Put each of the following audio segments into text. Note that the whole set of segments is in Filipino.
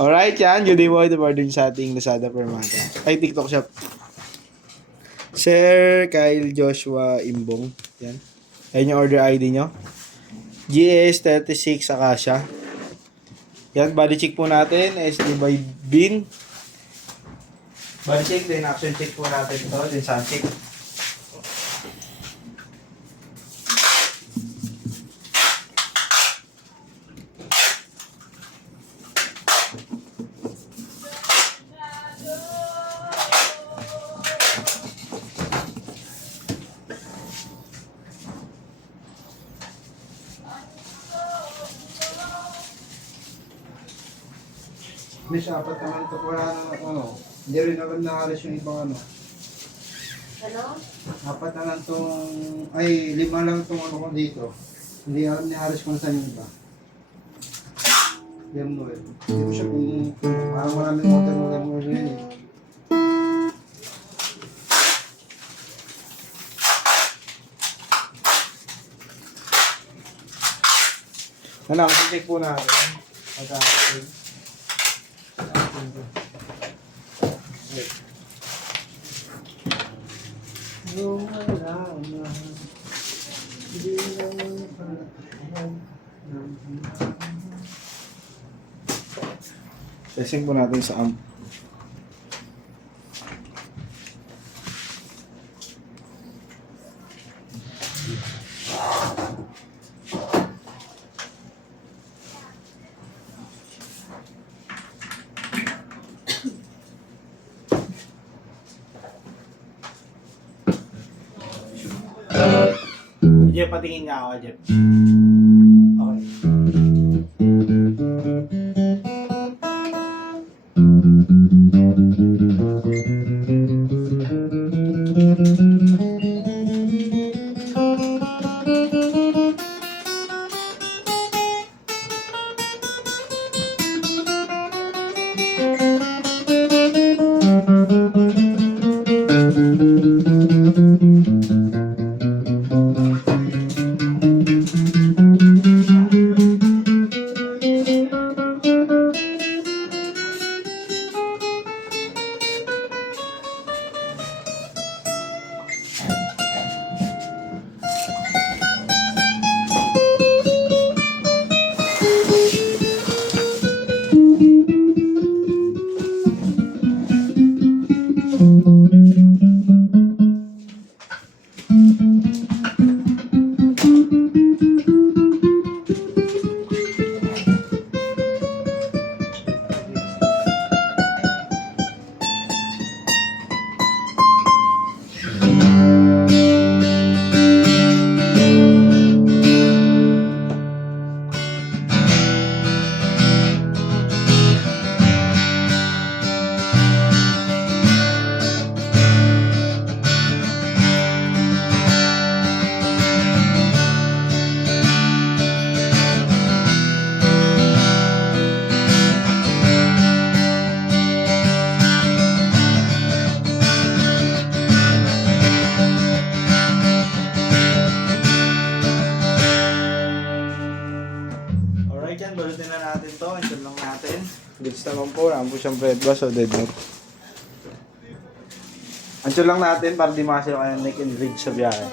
Alright, yan. Good day, boy. The din sa ating Lazada Permata. Ay, TikTok shop. Sir Kyle Joshua Imbong. Yan. Ayan yung order ID nyo. GS36 Akasha. Yan, body check po natin. SD by Bin. Body check, then action check po natin ito. Then sound check. Miss, apat naman ito para ano, hindi rin naman nakalas yung ibang ano. Ano? Apat na lang itong, ay 5 lang itong ano ko dito. Hindi alam ni Haris kung saan yung iba. Yan mo eh. Hindi ko siya kung parang maraming order mo yun eh. Ano, action check po natin. Pag-action. Yung wala na, hindi naman pala. Testing po natin sa amp. Jeff, patingin nga ako, Jeff. Okay. Alright yan, balutin na natin to. Ensure lang natin. Goods naman po. Naman po siyang bread bass o dead knot. Ensure lang natin para di makasira kayo ng neck and bridge sa biyahe.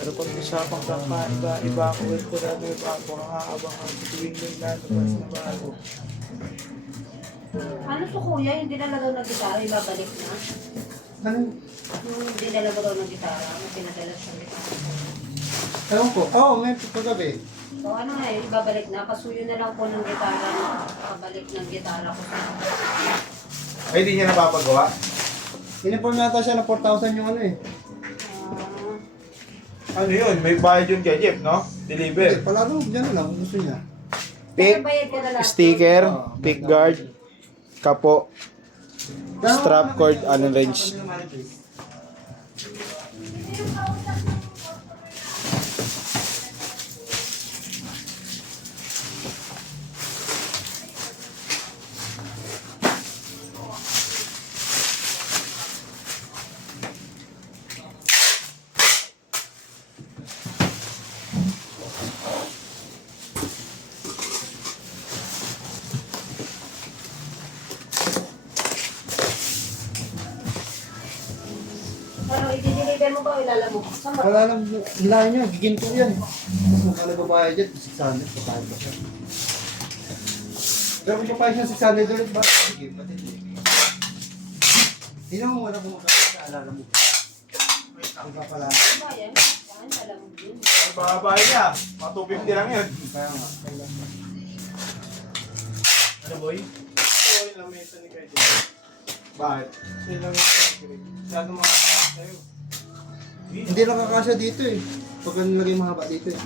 Pero pag usapang iba ako ko natin iba ako nakakabang ang tuwing yung lalabas na bago. Ano to kuya? Yung dinala daw ng gitara, ibabalik na? Ano? Yung dinala daw ng gitara, yung pinadala siyang gitara. Ewan ko. Oo, may paggabi. So ano nga yun, ibabalik na. Pasuyo na lang po ng gitara, pabalik ng gitara ko sa... Ay, di niya napapagawa? Inimpon nata siya na 4,000 yung ano eh. Ano yun? May bayad yun kay Jeff, no? Deliver. Palaro, dyan lang kung gusto niya. Pick, bayad ka na lang. sticker, pick guard, kapo, strap cord, ano range. Pero i-deliver mo ba o ilalamog? Saan ba? Wala lang, lahat niya, giginto yan. Mas makala babayad dyan, 600, papayad ba siya? Pero kung papayad siya 600 ulit ba? Sige, pati. Tingnan mo muna kung makakaalala mo. Ang kapala. Ano ba yan? Saan lalamog yun? Ang babae niya. Mga 250 lang yun. Kaya nga. Ano boy? Ito yung lamesa ni Kaito. Bakit? Ito yung lamesa ni Kaito. Masyado makakasama sa'yo. Hindi lang kakasya dito eh. Pag nilagay mahaba dito eh.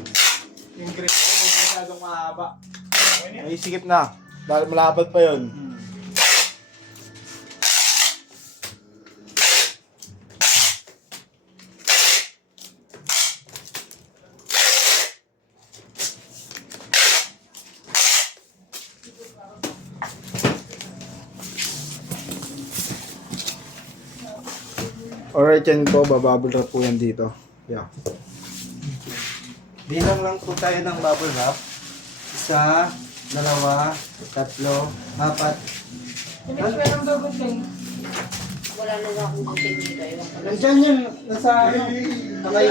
Yung grip ko, huwag masyadong mahaba. Okay na yan. Ay, sikip na. Dahil malapad pa yun. Alright, yan po. Bababble wrap po yan dito. Yeah. Bilang lang po tayo ng bubble wrap. Isa, dalawa, tatlo, apat. Wala na nga akong buting dito. Ewan ko lang. Nandiyan yun, nasa ano,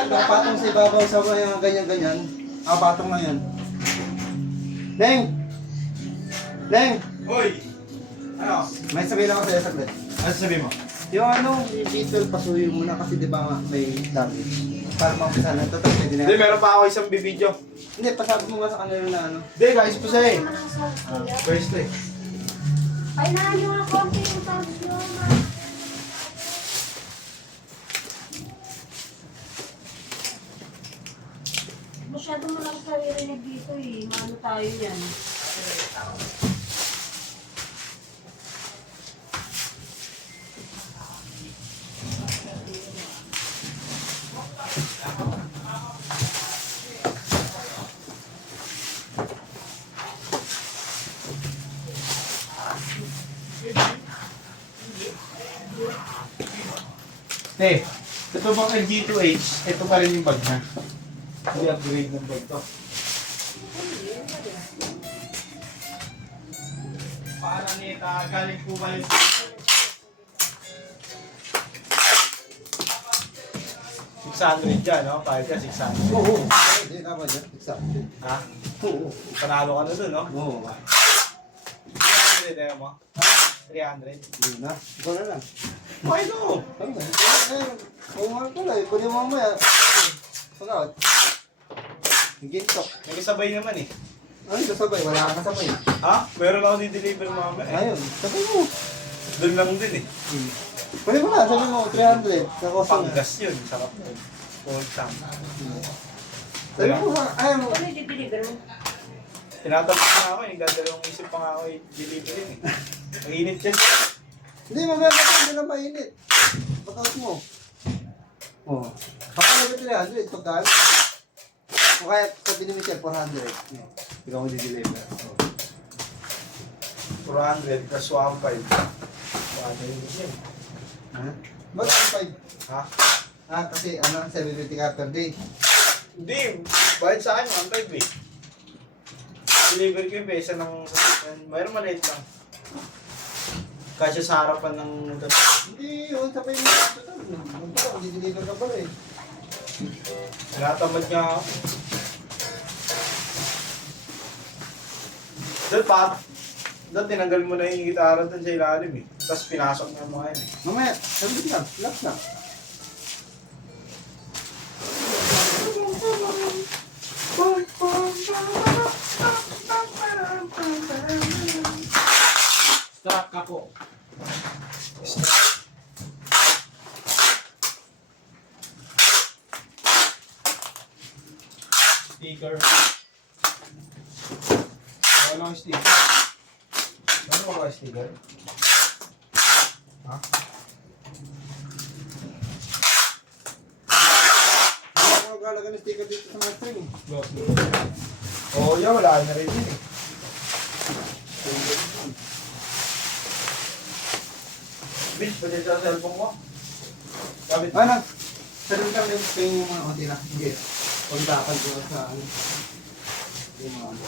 nakapatong sa ibabaw sa mga ganyan-ganyan. Nakapatong na yan. Neng! Neng! Hoy! Ano? May sabihin ako sa'yo saglit. Ano sabi mo? Yung ano, yung dito, pasuyo muna kasi di ba may damage. Para mampisa na ito, tapos pwede na. Hindi, meron pa ako isang bibidyo. Hindi, pasabi mo nga sa kanila na ano. Hindi, guys, pa sa'yo eh. Naman ang sauce, kuya. First eh. Ay, naan yung mga konti yung sauce nyo, ma. Masyado mo lang saririnig dito eh. Maano tayo yan. Eh, ito bang LG2H, ito pa rin yung bag na. Hindi upgrade ng bag to. Paano nita? Galing po ba yun? 600 dyan, no? Pahit ka 600. Oo. Hindi, tama dyan. Exactly. Ha? Oo. Panalo ka na dun, no? Oo. 300 ayaw mo? Ha? 300? Hindi na. Ikaw na lang. Why no? Tama. Oo nga pala eh. Kunin mo mamaya. Pagkawat. Gintok. May kasabay naman eh. Ano kasabay? Wala kang kasabay. Ha? Meron ako di-deliver mamaya eh. Ayun. Sabay mo. Doon lang din eh. Kunin mo na. Sabi mo 300. Sa cost na. Panggas yun. Sarap yun. Old time. Sabi mo ha. Ayaw mo. Ano yung deliver mo? Tinatanong na ako eh. Gandalawang isip pa nga ako i-deliver yun eh. Ang init yan. Hindi, mamaya ka hindi na mainit. Pagkawat mo. Oo. Kapag 300, pagkaan. O kaya sabi ni Michelle, 400. Ikaw mo di-deliver. 400 plus 1.5. 1.5 yun. Ha? Ba't 5? Ha? Ah, kasi ano, 750 ka per day. Hindi. Bayad sa akin 1.5 eh. Deliver ko yung pesa ng... Mayroon maliit lang. Kasi sa harapan ng... Hindi, yun, sabay mo. Hindi-deliver ka pala eh. Tinatamad niya ako. Doon tinanggal mo na yung gitara doon sa ilalim eh. Tapos pinasok na mga yun eh. Mamaya, sabi lang, relax na. Strap ka po. Sticker. Wala lang sticker. Ano ba sticker? Ha? Hindi ako maglalagay ng sticker dito sa mga string. Oo, yan. Wala na rin yun eh. Bitch, pwede sa cellphone mo. Kapit. Ano? Sabi ka rin kayo yung mga konti na. Sige. Pagdakan ko sa ano. Yung mga ano.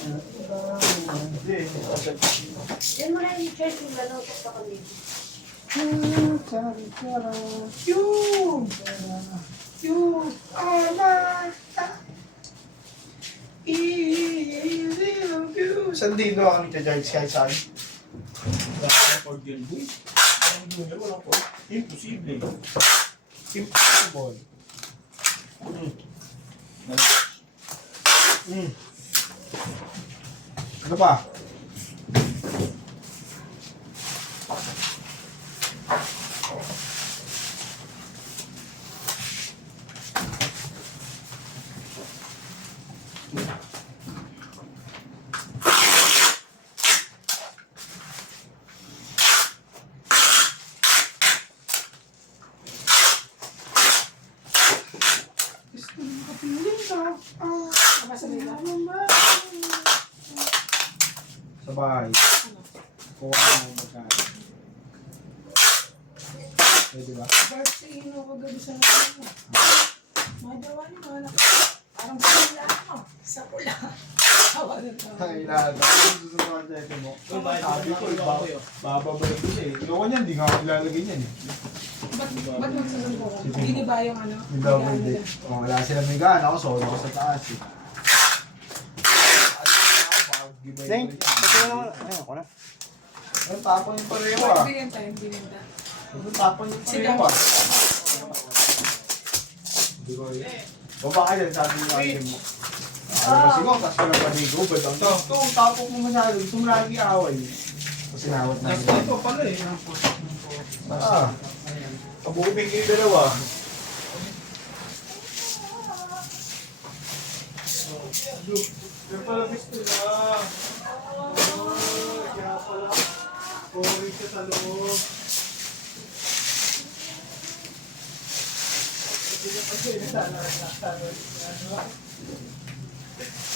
Hindi. Yan mo na yung check yung lalo sa kanila. You are my easy view. Saan dito ako nagja-charge kahit saan? Record yun, boy. Walang po. Imposible. Impossible. Ano pa? Sa bahay. Kuha mo magkain. Pwede ba? Bart, sa ino ko gabi sa mga. Madawa ni mga anak. Parang pula ako. Sa pula. Tawa na tawa. Ay, lahat. Ano susunod na ito mo? Sabi ko, bababalik ko siya eh. Yung kanya, hindi nga ako ilalagay niyan eh. Ba't magsusundo ko? Hindi ba yung ano? Yung double date. Oh, wala sila may gaan. Ako, solo ako sa taas eh. Deng, pati naman. Ayun ko na. Ang tapon yung pareho ah. Binenta, yung binenta. Ang tapon yung pareho ah. Hindi ko yun. Baba ka dyan, sabi yung item mo. Kasi ko, tapos walang panigo. Ba't ang ito, tapon mo masyado. Gusto mo lagi away. Kasi nawat na yun. Ito pala eh. Ah. Kabukibig yung dalawa. Yung pala gusto na. Kaya pala. Boring ka sa loob.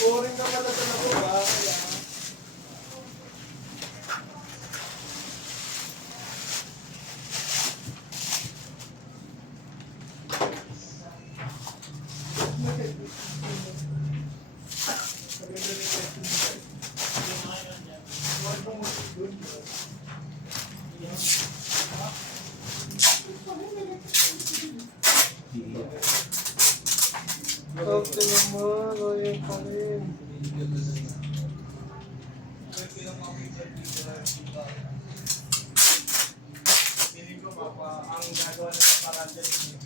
Boring ka pala sa loob ah. Kaya. Tapos naman, ayun pa rin. Feeling ko ang gagawa ng paraan dyan yung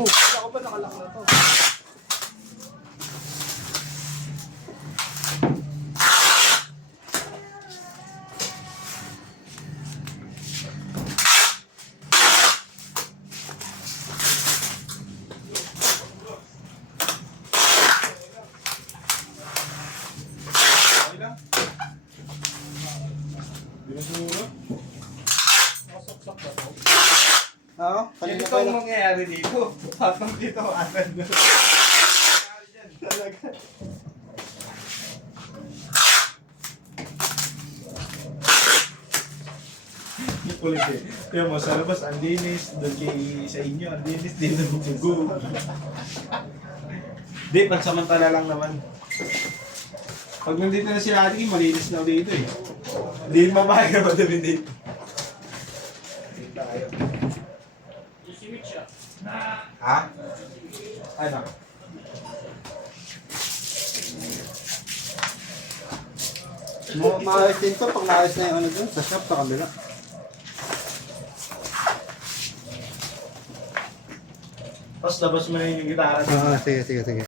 Wala ko ba nakalak na to? Okay lang? Binasura? Nakasaksak ba to? Oo, kanina Ganito pa ang lang. mangyayari dito. Patang dito, asan na. Talaga. Ulit eh. Kaya mo, sa labas, ang linis. Doon kay sa inyo, ang linis. Dito ng dugo. Di, pansamantala lang naman. Pag nandito na si Ate Kim, malinis na dito eh. Hindi mabahag na madami dito. Ha? Ano? Maayos din to pag naayos na yung ano dun, sa shop, sa kabila. Tapos labas mo na yung gitara. Sige, sige, sige.